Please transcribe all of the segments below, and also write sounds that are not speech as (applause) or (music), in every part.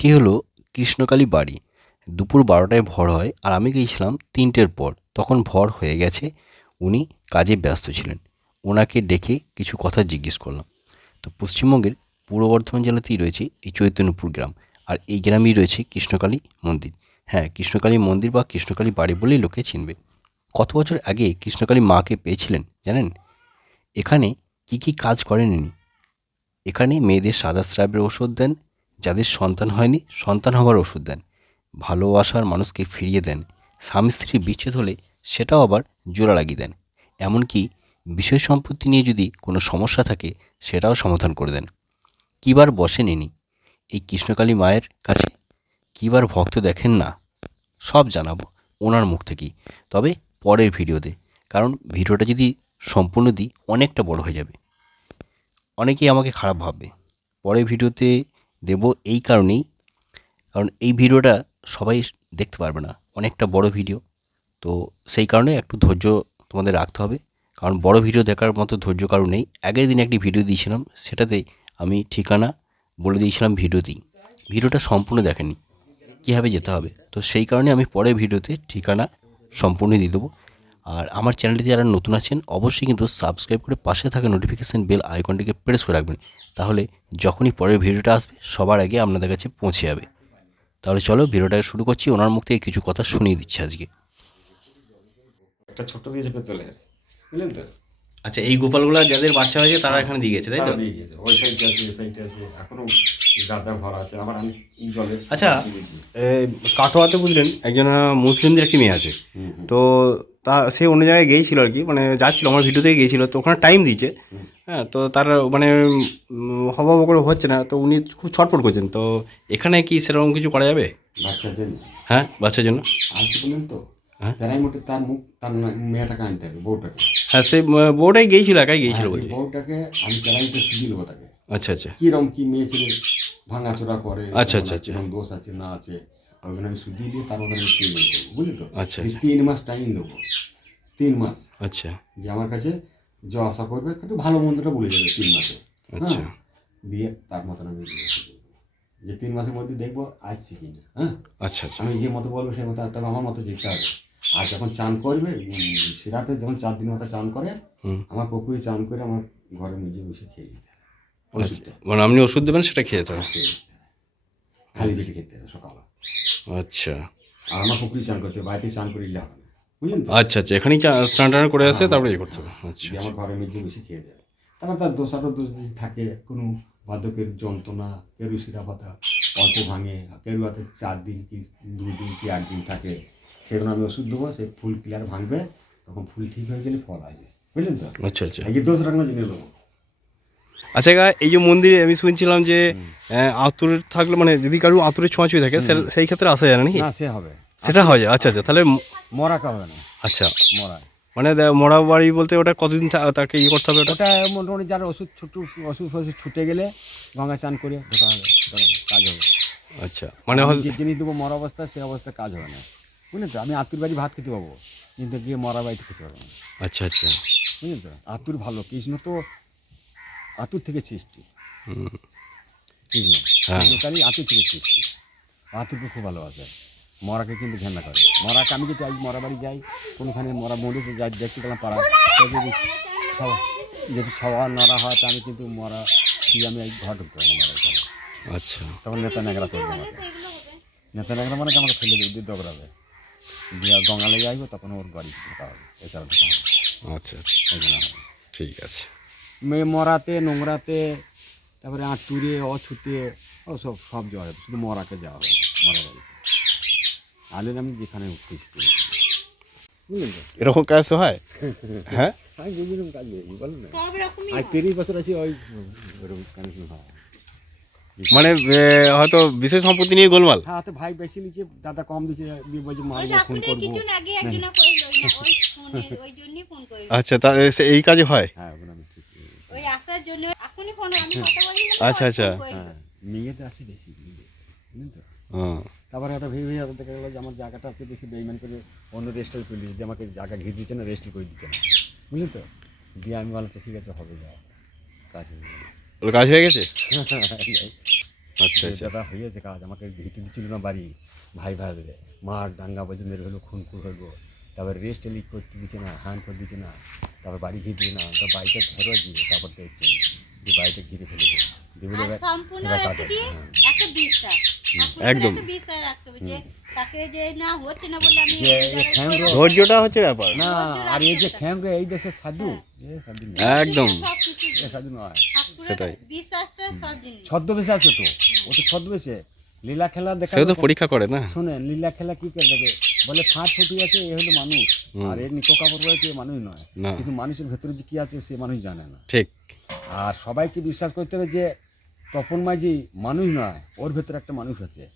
এটি হলো কৃষ্ণকালী বাড়ি। দুপুর বারোটায় ভর হয় আর আমি গিয়েছিলাম তিনটের পর। তখন ভর হয়ে গেছে, উনি কাজে ব্যস্ত ছিলেন। ওনাকে ডেকে কিছু কথা জিজ্ঞেস করলাম। তো পশ্চিমবঙ্গের পূর্ব বর্ধমান জেলাতেই রয়েছে এই চৈতন্যপুর গ্রাম আর এই গ্রামেই রয়েছে কৃষ্ণকালী মন্দির। হ্যাঁ কৃষ্ণকালী মন্দির বা কৃষ্ণকালী বাড়ি বলেই লোকে চিনবে। কত বছর আগে কৃষ্ণকালী মাকে পেয়েছিলেন জানেন? এখানে কি কি কাজ করেন ইনি? এখানে মেয়েদের সাদা স্রাবের ওষুধ দেন যাদের সন্তান হয়নি, সন্তান হওয়ার ওষুধ দেন। ভালোবাসার মানুষকে ফিরিয়ে দেন। স্বামী স্ত্রীর বিচ্ছেদ হলে সেটাও আবার জোড়া লাগিয়ে দেন। এমনকি বিষয় সম্পত্তি নিয়ে যদি কোনো সমস্যা থাকে, সেটাও সমাধান করে দেন। কিবার বসেন ইনি? এই কৃষ্ণকালী মায়ের কাছে কিবার ভক্ত দেখেন না? সব জানাব ওনার মুখ থেকেই। তবে পরের ভিডিওতে, কারণ ভিডিওটা যদি সম্পূর্ণ দিই, অনেকটা বড় হয়ে যাবে। অনেকেই আমাকে খারাপ ভাববে। পরের ভিডিওতে দেব এই কারণেই, কারণ এই ভিডিওটা সবাই দেখতে পারবে না, অনেকটা বড় ভিডিও। তো সেই কারণে একটু ধৈর্য তোমাদের রাখতে হবে, কারণ বড় ভিডিও দেখার মতো ধৈর্য কারণ নেই। আগের দিন একটি ভিডিও দিয়েছিলাম, সেটাতে আমি ঠিকানা বলে দিয়েছিলাম ভিডিওতেই। ভিডিওটা সম্পূর্ণ দেখেনি, কীভাবে যেতে হবে? তো সেই কারণে আমি পরে ভিডিওতে ঠিকানা সম্পূর্ণ দিয়ে দেবো। আর আমার চ্যানেলটিতে যারা নতুন আছেন অবশ্যই কিন্তু সাবস্ক্রাইব করে পাশে থাকা নোটিফিকেশান বেল আইকনটিকে প্রেস করে রাখবেন। তাহলে যখনই পরের ভিডিওটা আসবে সবার আগে আপনাদের কাছে পৌঁছে যাবে। তাহলে চলো ভিডিওটা শুরু করছি ওনার মুখ থেকে কিছু কথা শুনিয়ে দিচ্ছি আজকে। একটা পেতলের বুঝলেন তো? আচ্ছা এই গোপালগুলো যাদের বাচ্চা হয়েছে তারা এখানে দিয়ে গেছে দিয়ে গেছে। ওই সাইডে আছে এই সাইডে আছে। এখনও গাদা ভরা আছে। আবার আমি জলে আচ্ছা। কাটোয়াতে বুঝলেন একজন মুসলিমদের একটি মেয়ে আছে। তো তা সে অন্য জায়গায় গিয়েছিল আর কি মানে যাচ্ছিল আমার ভিডিও থেকে গিয়েছিল তো ওখানে টাইম দিয়েছে। হ্যাঁ তো তার মানে হবা হবা করে হচ্ছে না তো উনি খুব ছটফট করছেন তো এখানে কি সেরকম কিছু করা যাবে? বাচ্চার জন্য। হ্যাঁ বাচ্চার জন্য? বললেন তো হ্যাঁ? তার মুখ তার মেয়েটাকে আনতে হবে বউটাকে। হ্যাঁ সে বউটাই গিয়েছিল একাই গিয়েছিল আর এই বলছি বউটাকে আমি প্যারাইমোটে শিখিয়ে দেবো তাকে। আচ্ছা আচ্ছা। কিরম কি মেয়ে ছেলে ভাঙাচোরা করে আচ্ছা, কেমন আচ্ছা, দোষ আছে না আছে ওখানে আমি শুধিয়ে দিয়ে তার মধ্যে আমি ট্রিটমেন্ট করব বুঝলি তো? আচ্ছা, তিন মাস টাইম দেবো তিন মাস। আচ্ছা। যে আমার কাছে যে আশা করবে কিন্তু ভালো মন্দটা বলে যাবে তিন মাসে। আচ্ছা। হ্যাঁ দিয়ে তার মতন আমি যে তিন মাসের মধ্যে দেখব আসছে কি না হ্যাঁ? আচ্ছা আচ্ছা। আমি যে মতো বলব সেই মতো তবে আমার মতো যেতে হবে। আর যখন চান করবে সিরাতে যখন চার দিন মাথা চান করে আমার পুকুরে চান করে আমার ঘরে নিজে বসে খেয়ে দিতে হবে আচ্ছা। মানে আপনি ওষুধ দেবেন সেটা খেয়ে যেতে হবে। খালি পেটে খেতে হবে সকালে আচ্ছা। আমার পুকুরে চান করতে বাড়িতে চান করে না। বুঝলেন তো? আচ্ছা আচ্ছা এখানেই স্নান টান করে আসে হ্যাঁ, তারপরে ইয়ে করতে হবে। আচ্ছা আমার ঘরে নিজে বসে খেয়ে দেবে। তারপর তার দোষ আরও দোষ যদি থাকে কোনো বার্ধক্যের যন্ত্রণা কেরু শিরা পাতা অল্প ভাঙে কেরু হাতে চার দিন কি দুই দিন কি আট দিন থাকে সেগুলো আমি ওষুধ দেবো সে ফুল ক্লিয়ার ভাঙবে তখন ফুল ঠিক হয়ে গেলে ফল আসবে। বুঝলেন তো? আচ্ছা আচ্ছা। এই দোষ রাখল জেনে দেবো আচ্ছা এই যে মন্দিরে আমি শুনছিলাম যে আতুর থাকলে মানে যদি কারও আতুরের ছোঁয়া ছুঁয়ে থাকে সেই ক্ষেত্রে আসা যায় না নাকি? না সে হবে। সেটা হয় আচ্ছা আচ্ছা তাহলে মরা হবে না। আচ্ছা। মরা মানে মরা বাড়ি বলতে ওটা কতদিন তাকে ইয়ে করতে হবে ওটা? মোটামুটি যার ওষুধ ছুটু ওষুধ ফষুধ ছুটে গেলে গঙ্গা চান করে ঢোকা হবে কাজ হবে। আচ্ছা মানে জিনিস দেবো মরা অবস্থা সেই অবস্থা কাজ হবে না। বুঝলেন তো? আমি আতুর বাড়ি ভাত খেতে পাবো কিন্তু গিয়ে মরা বাড়িতে খেতে পারব না। আচ্ছা আচ্ছা। বুঝলেন তো? আতুর ভালো কৃষ্ণ তো আতুর থেকে সৃষ্টি। হ্যাঁ। কৃষ্ণকারী আতুর থেকে সৃষ্টি। আতুরকে খুব ভালোবাসে। মরাকে কিন্তু ঘেন্না করে। মরাকে আমি যদি আজ মরা বাড়ি যাই কোনোখানে মরা মরেছে যাই দেখতে গেলাম পাড়া। যদি ছাওয়া- যদি ছাওয়া নড়া হয় তো আমি কিন্তু মরা দিয়ে আমি এই ঘর ঢুকতে পারব মরা আচ্ছা। তখন নেতা নেগড়া করবে আমাকে নেতা নেগড়া মানে আমাকে ফেলে দেবে দিয়ে দগড়াবে। দিয়ে গঙ্গালে যাইবো তখন ওর বাড়ি ঢোকা হবে। এছাড়া ঢোকা হবে আচ্ছা। ঠিক আছে। মরাতে নোংরাতে তারপরে আঁটুরে অছুতে ও সব সব যাওয়া যাবে শুধু মরাকে যাওয়া হবে মরা বাড়িতে। আলেন আমি যেখানে উঠতেছি বুঝলেন তো? এরকম কাজ হয়? হ্যাঁ? আমি বিভিন্ন কাজ করি বলেন না? তিরিশ বছর আছি ওই ওরকম কানেকশন হয়। মানে হয়তো বিশেষ সম্পত্তি নিয়ে গোলমাল? হ্যাঁ তো ভাই বেশি নিচে দাদা কম দিচ্ছে দিয়ে বলছে মা ফোন করব। (laughs) আচ্ছা তা এই কাজে হয়? হ্যাঁ ওগুলো আমি ঠিক ওই আসার জন্য এখনই ফোন আমি কথা বলি আচ্ছা, আচ্ছা। হ্যাঁ মেয়েতে আসি বেশি বুঝলেন তো? হুম, তারপরে একটা ভেবে ভেবে দেখা গেলো যে আমার জায়গাটা আছে বেশি বেইমান করে অন্য রেস্টার করে দিচ্ছে আমাকে জায়গা ঘিরে দিচ্ছে না রেস্টার করে দিচ্ছে না বুঝলি তো? দিয়ে আমি বললাম ঠিক আছে হবে যা কাজ হয়ে ওর কাজ হয়ে গেছে? (laughs) আচ্ছা আচ্ছা। দাদা হয়েছে কাজ আমাকে ভিটি দিচ্ছিল না বাড়ি। ভাই ভাই মার দাঙ্গা বাজে মেরে হলো খুন খুন হইব তারপর রেস্ট লিক করতে দিচ্ছে না হ্যান করে দিচ্ছে না তারপর বাড়ি ঘিরে দিচ্ছে না তো বাড়িটা ঘেরো দিয়ে তারপর দেখছেন। যে বাড়িটা ঘিরে ফেলেছে। দিয়ে বলে আর সম্পূর্ণ একটা দিয়ে হ্যাঁ। একটা একদম। একটা রাখতে হবে যে তাকে যে না হচ্ছে না বলে আমি যে এই এই জায়গায় খ্যাংরো- করব। ধৈর্যটা হচ্ছে ব্যাপার। না আর এই যে এই দেশের সাধু এ সাধু নয়। একদম। সাধু নয়। সেটাই। সব জিনিস। ছদ্মবেশে আছে তো? ও তো ছদ্মবেশে। লীলা খেলা দেখা সে তো পরীক্ষা করে না। শুনে লীলা খেলা কি করে দেখে? বলে ফাঁট ফুটি আছে এ হলো মানুষ। আর এর নিকো কাপড় এ মানুষ নয়। কিন্তু মানুষের ভেতরে যে কি আছে সে মানুষ জানে না। ঠিক। আর সবাইকে বিশ্বাস করতে হবে যে তপন মাঝি মানুষ নয় ওর ভেতরে একটা মানুষ আছে।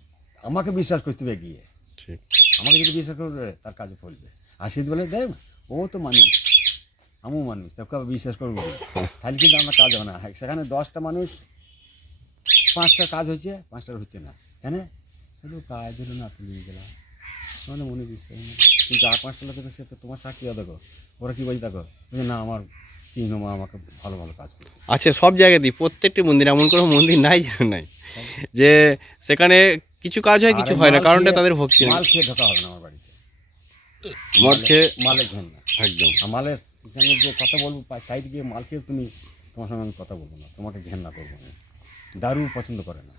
আমাকে বিশ্বাস করতে হবে গিয়ে। ঠিক। আমাকে যদি বিশ্বাস করবে তার কাজে ফলবে। আর সে বলে দেখ ও তো মানুষ আমিও মানুষ তাকে আবার বিশ্বাস করব (laughs) তাহলে কিন্তু আমার কাজ হবে না। সেখানে দশটা মানুষ পাঁচটা কাজ হয়েছে পাঁচটার হচ্ছে না। কেন? শুধু কাজ হলো না তুলে গেলাম মানে মনে বিশ্বাস কিন্তু আর পাঁচটা লোকের সে তো তোমার সাক্ষী দেখো। ওরা কি বলছে দেখো? বলছে, না আমার তিন মা আমাকে ভালো ভালো কাজ করে আচ্ছা সব জায়গাতেই প্রত্যেকটি মন্দির এমন কোনো মন্দির নাই যেন নাই যে সেখানে কিছু কাজ হয় কিছু হয় না কারণটা তাদের ভক্তি মাল খেয়ে ঢোকা হবে না আমার বাড়িতে। মদ খেয়ে মালের ঘেন না একদম। আর মালের সঙ্গে যে কথা বলব সাইড গিয়ে মাল খেয়ে তুমি তোমার সঙ্গে আমি কথা বলব না তোমাকে ঘেন্না করব না। দারু পছন্দ করে না।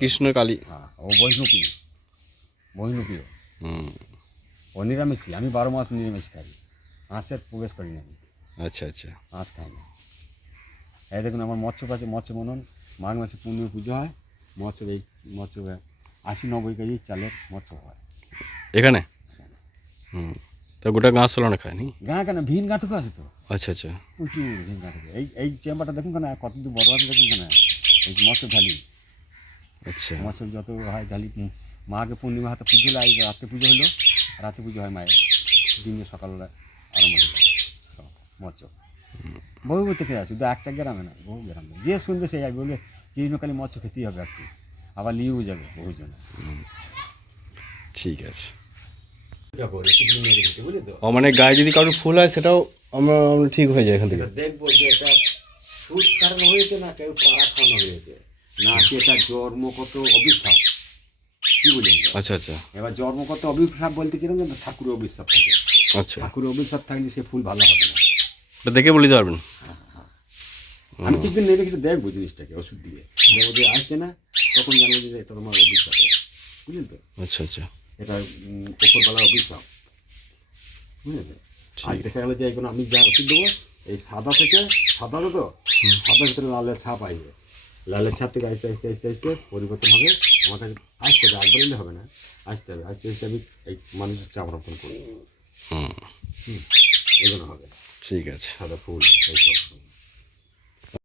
কৃষ্ণ কালী। হ্যাঁ ও বৈষ্ণবী। বৈষ্ণবীও। হুম। ও নিরামিষই আমি বারো মাস নিরামিষ খাই হাঁসের প্রবেশ করি না আমি। আচ্ছা আচ্ছা। হাঁস খাই না। এই দেখুন আমার মৎস্য কাছে মৎস্য মনন মাঘ মাসে পূর্ণিমা পুজো হয়। মৎস্য এই মৎস্য আশি নব্বই কেজি চালের মৎস্য হয়। এখানে? হুম। তা গোটা গাঁ সোলানো খায় নি? গাঁ কেন? ভিন গাঁ থেকে আসে তো। আচ্ছা আচ্ছা। প্রচুর ভিন গাঁ থেকে। এই এই চেম্বারটা দেখুন কেন? কত দূর বড় আছে দেখুন কেন? এই মৎস্য ঢালি। আচ্ছা। মৎস্য যত হয় ঢালি মাকে পূর্ণিমা হাতে পুজো আজ রাতে পুজো হলো। রাতে পুজো হয় মায়ের। দিনে সকালবেলা মৎস্য বহু থেকে আছে শুধু একটা গ্রামে না বহু গ্রামে। যে শুনবে সেই আগে বলবে কৃষ্ণকালী মৎস্য খেতেই হবে একটু। আবার নিয়েও যাবে বহুজন। ঠিক আছে। বুঝলি তো? ও মানে গায়ে যদি কারোর ফুল হয় সেটাও আমরা ঠিক হয়ে যায় এখান থেকে। দেখব যে এটা সুদ কারণ হয়েছে না কেউ পাড়া খাওয়ানো হয়েছে? না কি এটা জন্মগত অভিশাপ? কি বলেন আচ্ছা আচ্ছা। এবার জন্মগত অভিশাপ বলতে কীরকম ঠাকুরের অভিশাপ থাকে। আচ্ছা। ঠাকুরের অভিশাপ থাকলে সে ফুল ভালো হবে না। ওটা দেখে বলে দিতে পারবেন আমি কিছুদিন নেবে কিছু দেখব জিনিসটাকে ওষুধ দিয়ে। যে আসছে না তখন জানব যে এটা তোমার অভিশাপ। বুঝলেন তো? আচ্ছা আচ্ছা। এটা উম, উপরবেলার অভিশাপ। বুঝলেন তো? আর দেখা গেলো যে এখন আমি যা ওষুধ দেবো এই সাদা থেকে সাদা তো সাদার ভিতরে লালের ছাপ আসবে। লালের ছাপ থেকে আস্তে আস্তে আস্তে আস্তে পরিবর্তন হবে। আমার কাছে আসতে হবে একবার এলে হবে না। আসতে হবে আস্তে আস্তে আমি এই মানুষের চাপ রোপণ করব। হুম। এগুলো হবে। ঠিক আছে। সাদা ফুল এইসব